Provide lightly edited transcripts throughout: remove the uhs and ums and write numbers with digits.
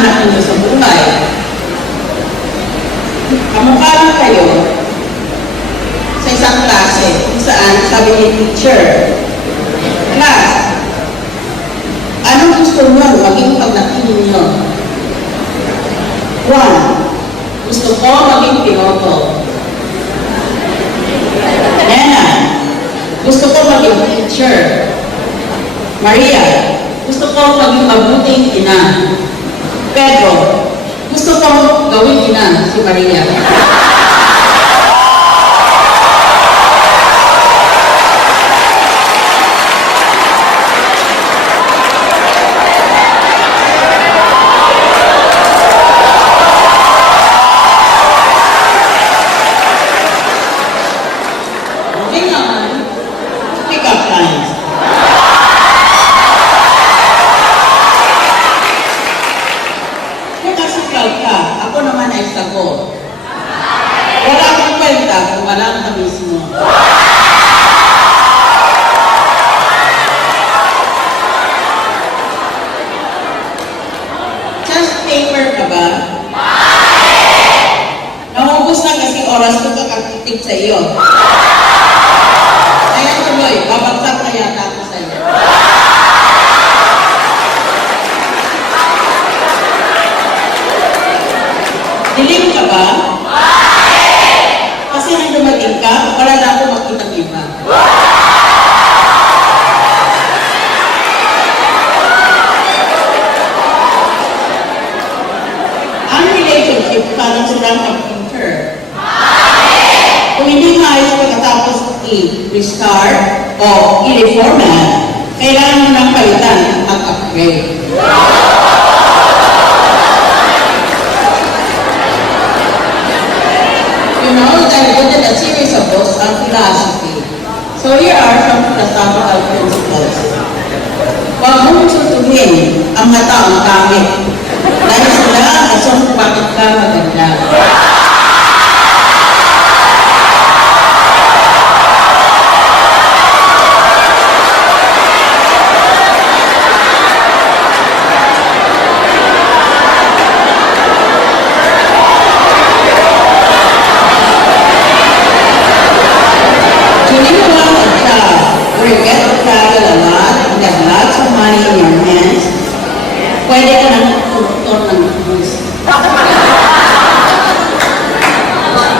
hinahanap ninyo sa buhay. Kamukha lang kayo sa isang klase kung saan sabi ni teacher, class, anong gusto nyo maging paglaki ninyo? 1. Gusto ko maging piloto. Nena, gusto ko maging teacher. Maria, gusto ko maging mabuting ina. Pedro, gusto ko gawin ina si Maria. Ako naman ay sagot. Wala akong kwenta kung walang na mismo. Just paper ka ba? Naubos na kasi oras ko kakatitig sa iyo. Kaya tuloy, babagsak na yata ako sa iyo. Dilim ka ba? Kasi nang dumating ka, wala na ako makita ng iba. Ang relationship parang silang computer. Kung hindi maayos pagkatapos i-restart o i-reformat, kailangan mo ng palitan at upgrade. You know, I did a series of books on philosophy. So here are some philosophical principles. Huwag mong susuhin ang mga taong pangit dahil sila ang rason kung bakit ka maganda. Pwede ka nang tutor ng bus.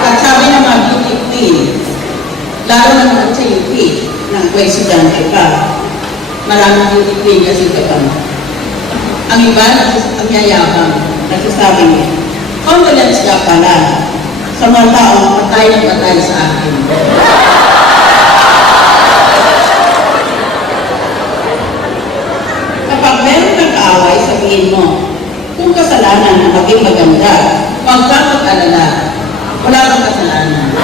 At sabi ng mga beauty queen, lalo naman sa UP, ng estudyante ka, maraming beauty queen kasi ka pa. Ang iba, ang yayabang, nagsasabi niya, condolence ka pala sa mga taong patay ng patay sa akin. Sabihin mo, kung kasalanan na maging maganda, huwag kang mag-alala, wala kang kasalanan.